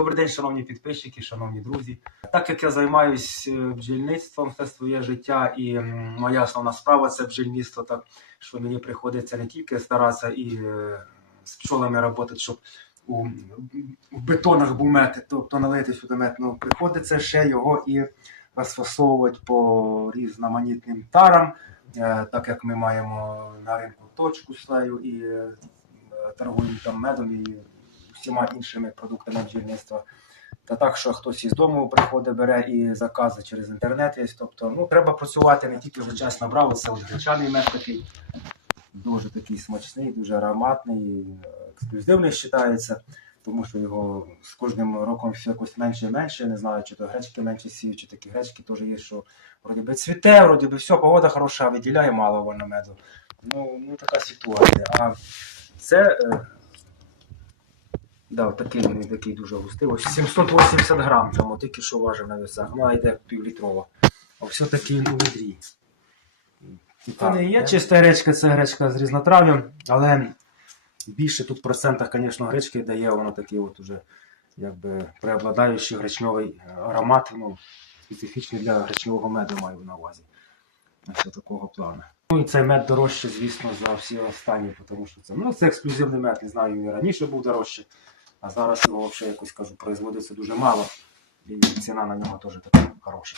Добрий день, шановні підписчики, шановні друзі. Так як я займаюся бджільництвом все своє життя, і моя основна справа це бджільництво, так що мені приходиться не тільки старатися і е, з пчолами працювати, щоб у, бетонах був мед, тобто налити сюди мед, ну, приходиться ще його і розфасовувати по різноманітним тарам, е, так як ми маємо на ринку точку свою і е, торгуємо там медом і всіма іншими продуктами бджільництва. Та так, що хтось із дому приходить, бере і закази через інтернет є. Тобто, ну, треба працювати не тільки за час набрав, це гречаний мед такий, дуже такий смачний, дуже ароматний, ексклюзивний вважається, тому що його з кожним роком все якось менше і менше. Не знаю, чи то гречки менше сіють, чи такі гречки теж є, що вроді би цвіте, вроді би все, погода хороша, виділяє мало воно меду. Ну, ну така ситуація. А це. Е, Да, такий він такий дуже густий. Ось 780 грам, тому тільки що важив на весах. Ну, а йде півлітрова. А все-таки він у відрі. Це не є чиста гречка, це гречка з різнотрав'ям, але більше тут в процентах, звісно, гречки дає воно такий от уже якби преобладаючий гречневий аромат, ну, специфічний для гречневого меду маю на увазі. Ось такого плану. Ну і цей мед дорожче, звісно, за всі останні, тому що це, ну, це ексклюзивний мед, не знаю, він і раніше був дорожче, а зараз його взагалі якось кажу, производиться дуже мало. І ціна на нього теж така хороша.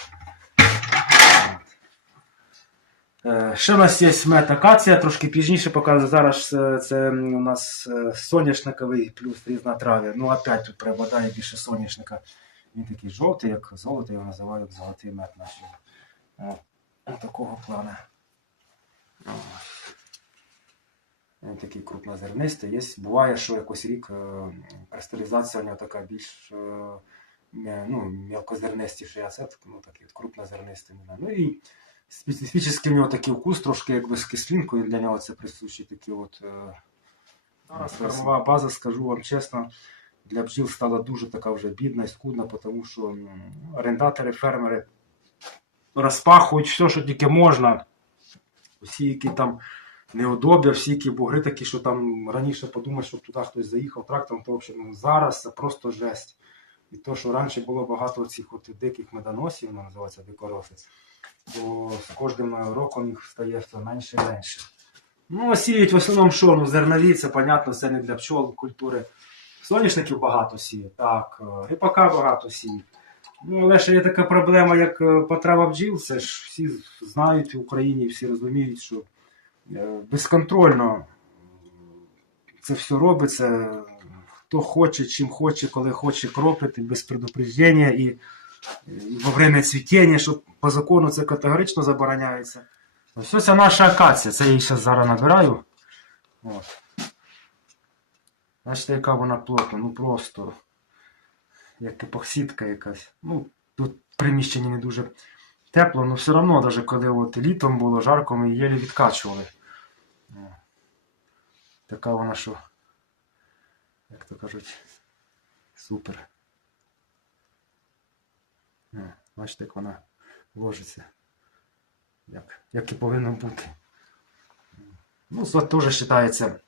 Е, Ще у нас є мед акація, трошки пізніше показую. Зараз це, це у нас е, соняшниковий плюс різна різнотрав'я. Ну, опять тут преобладає більше соняшника. Він такий жовтий, як золото, його називають золотий мед наш. О, такого плану. Він такий крупнозернистий. Є. Буває, що якось рік е, кристалізація у нього така більш е, ну, мелкозернистіша, а це ну, такий крупнозернистий. Ну і специфічний в нього такий вкус, трошки якби з кислинкою, для нього це присущий такий от. е, кормова база, скажу вам чесно, для бджіл стала дуже така вже бідна і скудна, тому що орендатори, фермери розпахують все, що тільки можна. Усі, які там неудоб'я, всі які бугри такі, що там раніше подумав, щоб туди хтось заїхав трактором, то взагалі, ну, зараз це просто жесть. І то, що раніше було багато цих от диких медоносів, воно називається дикороси, то з кожним роком їх стає все менше і менше. Ну, сіють в основному що? Ну, зернові, це, понятно, це не для пчол культури. Соняшників багато сіють, так, е, ріпака багато сіють. Ну, але ще є така проблема, як е, потрава бджіл. Це ж всі знають в Україні, всі розуміють, що безконтрольно це все робиться. Хто хоче, чим хоче, коли хоче кропити, без предупреждення і, і во время цвітіння, що по закону це категорично забороняється. Ось ось наша акація, це я її зараз набираю. От. Бачите, яка вона плотна, ну просто як епоксидка якась. Ну, тут в приміщенні не дуже тепло, але все одно, навіть коли от літом було жарко, ми її відкачували. Така вона що, як то кажуть, супер. Бачите, як вона ложиться. Як, як і повинно бути. Ну, це теж вважається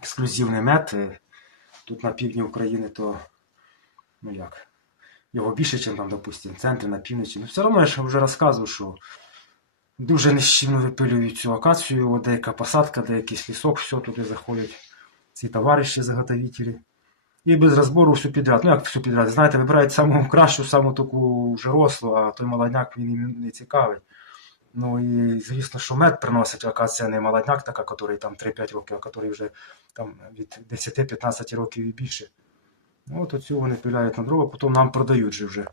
ексклюзивний мед. Е, Тут на півдні України то ну як, його більше, ніж там, допустим, в центрі, на півночі. Ну, все одно я ж вже розказував, що дуже нещільно випилюють цю акацію, деяка посадка, деякий лісок, все туди заходять. Ці товариші заготовителі. І без розбору всю підряд. Ну як всю підряд? Знаєте, вибирають саму кращу, саму таку вже рослу, а той молодняк він не цікавий. Ну і звісно, що мед приносить акація не молодняк, така, який там 3-5 років, а який вже там від 10-15 років і більше. Ну, от оцю вони пиляють на дрова, потім нам продають же вже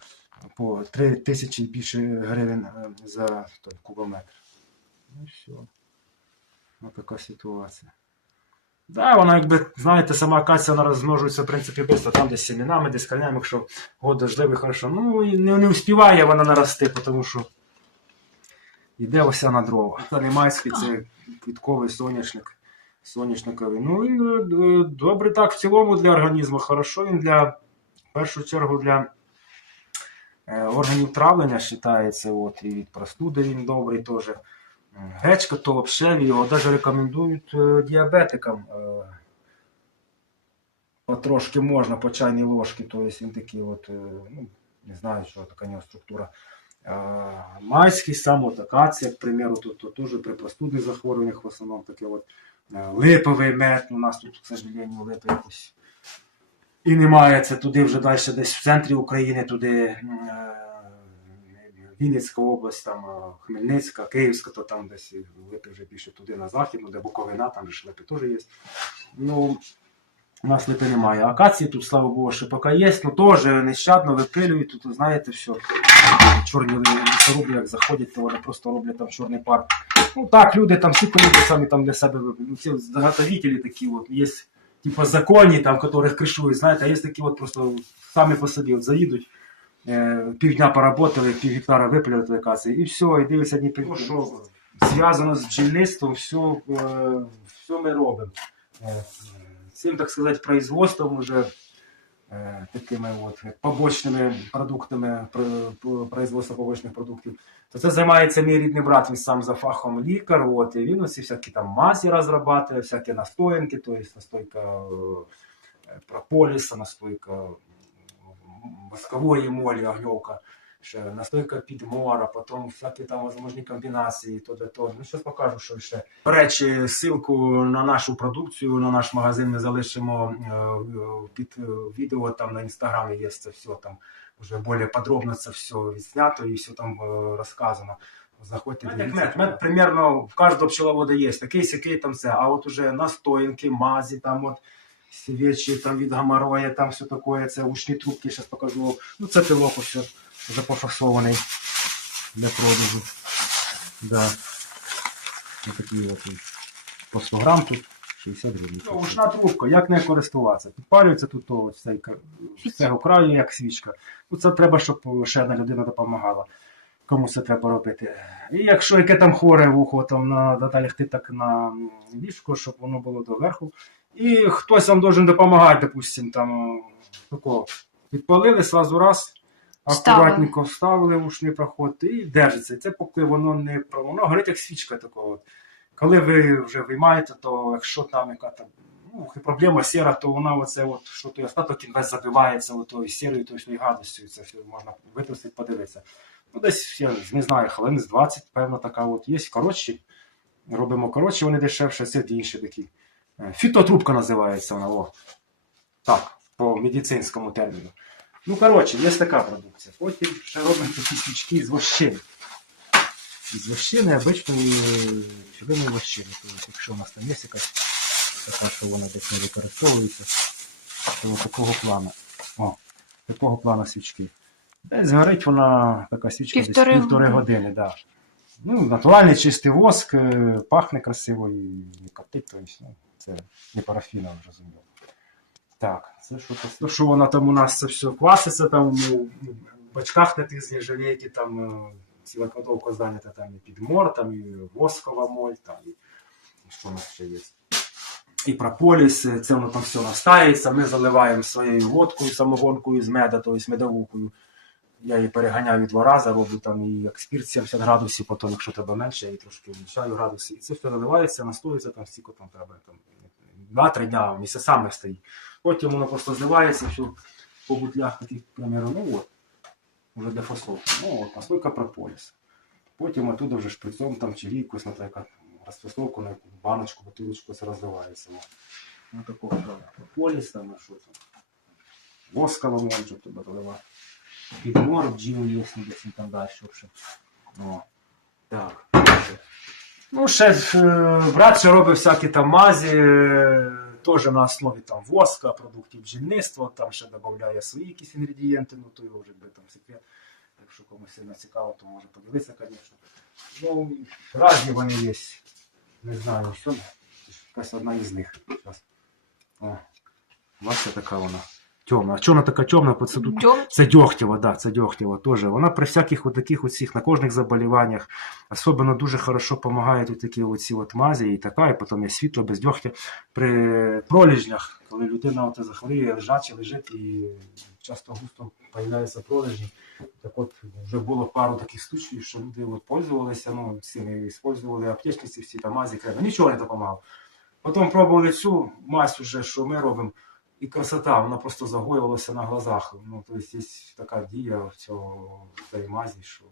по 3 тисячі і більше гривень е, за той кубометр. Ну все. Ось така ситуація. Да, вона, якби, знаєте, сама акація вона розмножується, в принципі, швидко, там десь семінами, десь кальнями, якщо год дождливий, хорошо. Ну, і не, не успіває вона нарости, тому що йде ося на дрова. Це не майський, це квітковий соняшник. Соняшниковий. Ну, він е, добрий так в цілому для організму. Хорошо він для, в першу чергу, для е, органів травлення вважається. От, і від простуди він добрий теж. Гречка то взагалі його навіть рекомендують е, діабетикам. Е, потрошки можна по чайній ложці, то він такий от, е, ну, не знаю, що така нього структура. Майський сам от акація, к примеру, тут теж при простудних захворюваннях в основному таке от е, липовий мед, у нас тут, к сожалению, липи якось і немає. Це туди вже далі десь в центрі України, туди е, Вінницька область, там е, Хмельницька, Київська, то там десь липи вже більше туди на захід, ну де Буковина, там ж липи теж є. Ну, у нас липи немає. Акації тут, слава Богу, ще поки є, ну теж нещадно випилюють, тут, знаєте, все. Чорні лісоруби, як заходять, то вони просто роблять там чорний пар. Ну так, люди там всі люди самі там для себе випилюють. Ну, ці заготовителі такі от, є типа законні, там, которых кришують, знаєте, а є такі от просто самі по собі от заїдуть, е, півдня поработали, пів гектара випиляли туди акації, і все, і дивися, ні під... ну, що зв'язано з бджільництвом, все, е, все ми робимо. Е, Цим, так сказати, производством уже е, такими от побочними продуктами, про- про- производства побочних продуктів. То це займається мій рідний брат, він сам за фахом лікар, от, і він усі всякі там масі розрабатує, всякі настоянки, то настойка е, прополіса, настойка москової молі, огньовка, ще настойка підмора, потім всякі там можливі комбінації, то де то. Ну, зараз покажу, що ще. До речі, ссылку на нашу продукцію, на наш магазин ми залишимо е, під е, відео там на інстаграмі є це все там вже більш подробно це все відснято і все там е, розказано. Заходьте, дивіться. Мед, мед, примерно в кожного пчеловода є такий сякий там це, а от уже настоянки, мазі, там от свічі там від гамароя, там все таке, це ушні трубки, зараз покажу. Ну це пилок все вже пофасований для продажу. Да. Ось такий от по 100 грам тут 60 гривень. Ну, ушна трубка, як не користуватися? Підпалюється тут то, ось цей, з цього краю, як свічка. Ну, це треба, щоб ще одна людина допомагала. Кому це треба робити. І якщо яке там хворе вухо, там на дата лягти так на ліжко, щоб воно було доверху. І хтось вам должен допомагати, допустим, там такого. Підпалили, сразу раз, акуратненько вставили в ушний проход і держиться. І це поки воно не про воно горить як свічка такого. Коли ви вже виймаєте, то якщо там яка там ну, проблема сіра, то вона оце от, що той остаток він весь забивається отою сірою, тою гадостю, це все можна витрусити, подивитися. Ну, десь, я не знаю, хвилин з 20, певно, така от є. Коротші. Робимо коротші, вони дешевше, це інші такі. Е, Фітотрубка називається вона. О. Так, по медицинському терміну. Ну, коротше, є така продукція. Потім ще робимо такі свічки з вощини. Із вощини, обичної пчелиної вощини. Тобто, якщо у нас там є якась така, що вона десь не використовується, то такого плану. О, такого плану свічки. Десь горить вона така свічка Півтори десь півтори години. години. Да. Ну, натуральний чистий воск, е, пахне красиво і не коптить, тобто, ну, це не парафіново, зрозуміло. Так, це що це? Ну, що вона там у нас це все кваситься, там ну, в бачках на тих жалейки, там е, ціла кладовка зайнята, там і підмор, там і воскова моль, там і що у нас ще є. І прополіс, е, це воно там все настається, ми заливаємо своєю водкою, самогонкою з меда, тобто медовукою. Я її переганяю два рази, роблю там і як спірт 70 градусів, потім, якщо тебе менше, я її трошки вмішаю градуси. І це все наливається, настоюється там стільки там треба. Там, два-три дня, місяцями стоїть. Потім воно просто зливається, все по бутлях таких, примеру, ну от, вже для фасовки. Ну от, наслойка прополіс. Потім оттуда вже шприцом там чи якось на така на яку баночку, бутилочку це розливається. Ну, такого. Прополіс там, а що там. Воскова може тебе доливати. Підмор бджіл є, десь там далі. О. Так. Ну, ще е, брат ще робить всякі там мазі, е, теж на основі там воска, продуктів бджільництва, там ще додає свої якісь інгредієнти, ну то його вже би там секрет. Якщо комусь сильно цікаво, то може подивитися, звісно. Ну, різні вони є. Не знаю, що. Якась одна із них. Щас. О, бачите, така вона. Темна. А чого вона така темна? Це тут Дьом. це дьогтєва, да, це дьогтєва теж. Вона при всяких от таких от всіх накожних заболіваннях особливо дуже хорошо допомагає тут такі оці от мазі і така, і потім є світло без дьогтя. При проліжнях, коли людина от захворіє, лежачи, лежить і часто густо появляються пролежні. Так от вже було пару таких случаїв, що люди от пользувалися, ну, всіми використовували аптечниці, всі там мазі, креми, нічого не допомагало. Потім пробували цю мазь уже, що ми робимо. І красота, вона просто загоювалася на глазах. Ну, тобто є така дія цього цієї мазі, що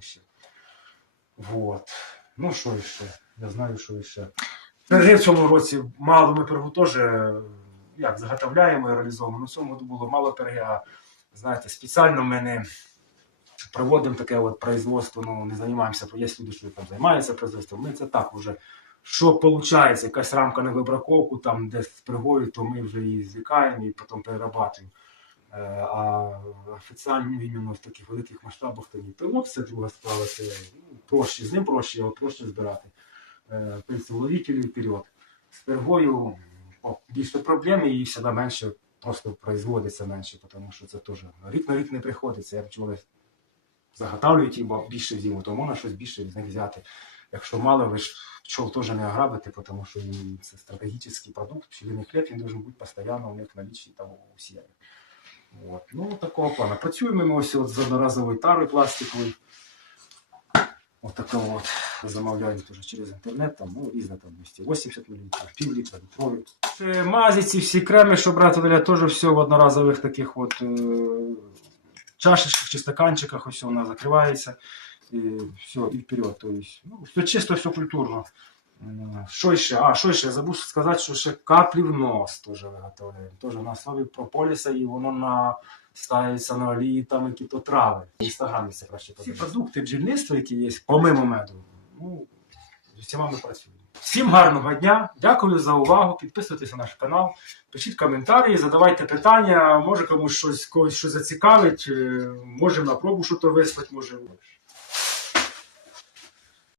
чим. Вот. Ну, що ще? Я знаю, що ще. Пироги в цьому році мало ми пирогу теж як, заготовляємо і реалізовуємо. Ну, в цьому году було мало пироги, а знаєте, спеціально ми не проводимо таке от производство, ну, не займаємося, є люди, що там займаються производством. Ми це так уже. Що виходить, якась рамка на вибраковку, там десь з пригою, то ми вже її звікаємо і потім перерабатуємо. Е, А офіціально іменно в таких великих масштабах то ні. Пилок це друга справа, це ну, проще, з ним проще, його проще збирати. Е, Пильцеволовителі вперед. З пергою більше проблем і завжди менше просто производиться менше, тому що це теж рік на рік не приходиться. Як пчоли заготавлюють їх більше зиму, то можна щось більше з них взяти. Якщо мало, ви ж пчол теж не ограбите, тому що це стратегічний продукт, пчелиний хліб, він має бути постійно у них в наличии там у сіях. От. Ну, такого плану. Працюємо ми ось от з одноразовою тарою пластиковою. От такого от замовляємо теж через інтернет, там, ну, різне там 280 мл, пів літра, літрові. Мазі ці всі креми, що брати для теж все в одноразових таких от е, чашечках чи стаканчиках, ось воно закривається. І все, і вперед. То есть, ну, все чисто, все культурно. Що ще? А, що ще? Забув сказати, що ще каплі в нос теж виготовляємо. Теж на основі прополіса і воно на ставиться на олії там які то трави. В інстаграмі це краще Всі продукти бджільництва, які є, помимо меду. Ну, з усіма ми працюємо. Всім гарного дня, дякую за увагу. Підписуйтесь на наш канал, пишіть коментарі, задавайте питання. Може комусь щось когось щось зацікавить, е, може на пробу щось вислати, може.